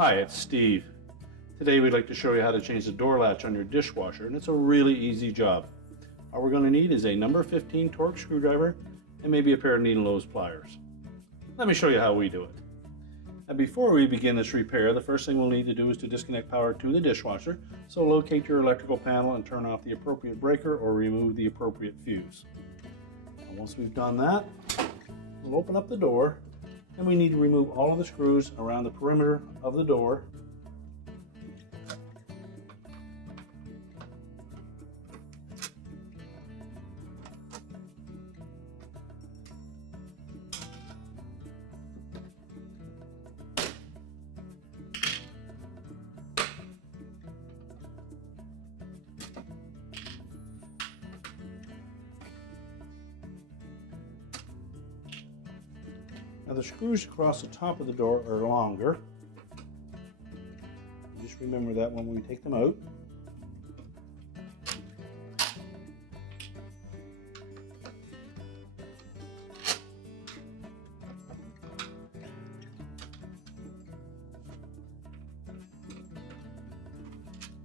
Hi, it's Steve. Today we'd like to show you how to change the door latch on your dishwasher, and it's a really easy job. All we're going to need is a number 15 Torx screwdriver and maybe a pair of needle nose pliers. Let me show you how we do it. Now before we begin this repair, the first thing we'll need to do is to disconnect power to the dishwasher. So locate your electrical panel and turn off the appropriate breaker or remove the appropriate fuse. And once we've done that, we'll open up the door, and we need to remove all of the screws around the perimeter of the door. Now the screws across the top of the door are longer. Just remember that when we take them out.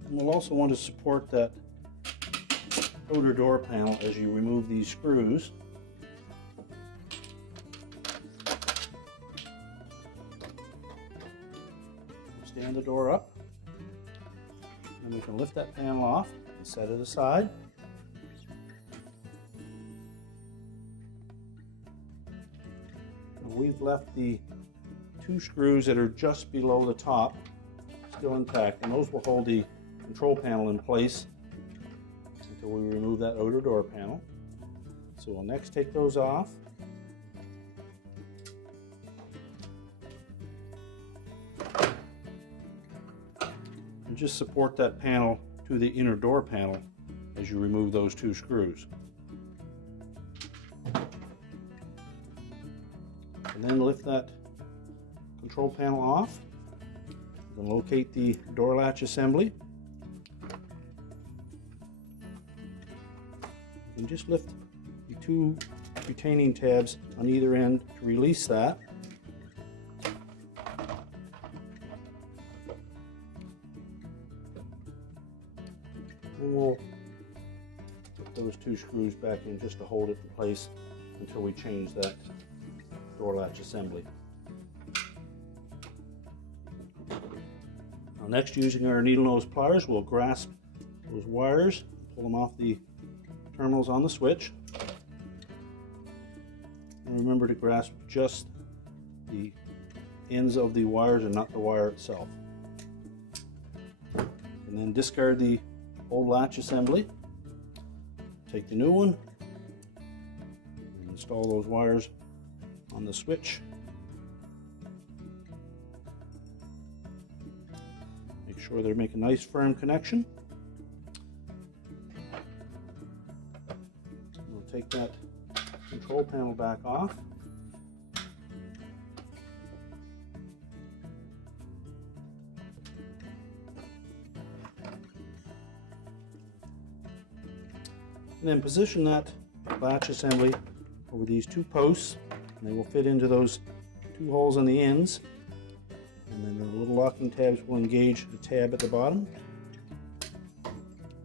And we'll also want to support that outer door panel as you remove these screws. Stand the door up, and we can lift that panel off and set it aside. And we've left the two screws that are just below the top still intact, and those will hold the control panel in place until we remove that outer door panel. So we'll next take those off. And just support that panel to the inner door panel as you remove those two screws. And then lift that control panel off. You can locate the door latch assembly. And just lift the two retaining tabs on either end to release that. And we'll put those two screws back in just to hold it in place until we change that door latch assembly. Now next, using our needle nose pliers, we'll grasp those wires, pull them off the terminals on the switch. And remember to grasp just the ends of the wires and not the wire itself. And then discard the old latch assembly, take the new one, and install those wires on the switch. Make sure they make a nice firm connection. We'll take that control panel back off. And then position that latch assembly over these two posts, and they will fit into those two holes on the ends. And then the little locking tabs will engage the tab at the bottom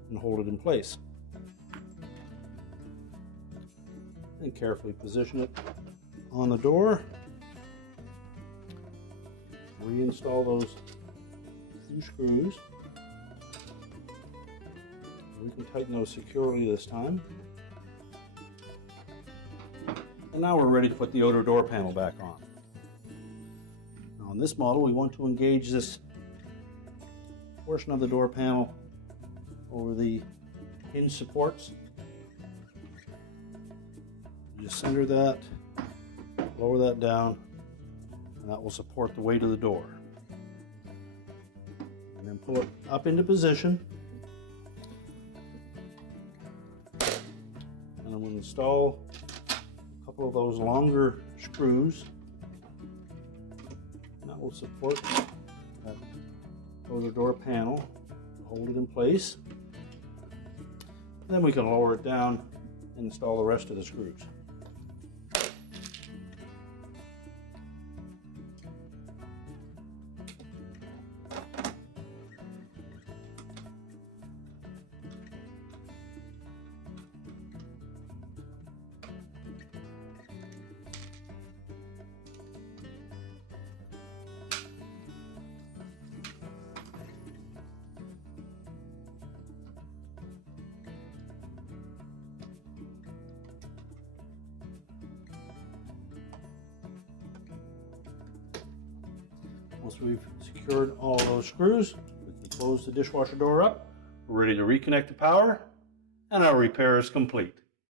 and hold it in place. And carefully position it on the door. Reinstall those two screws. We can tighten those securely this time. And now we're ready to put the outer door panel back on. Now on this model, we want to engage this portion of the door panel over the hinge supports. Just center that, lower that down, and that will support the weight of the door. And then pull it up into position. And I'm going to install a couple of those longer screws. And that will support that outer door panel, hold it in place. And then we can lower it down and install the rest of the screws. Once we've secured all those screws, we can close the dishwasher door up. We're ready to reconnect the power, and our repair is complete.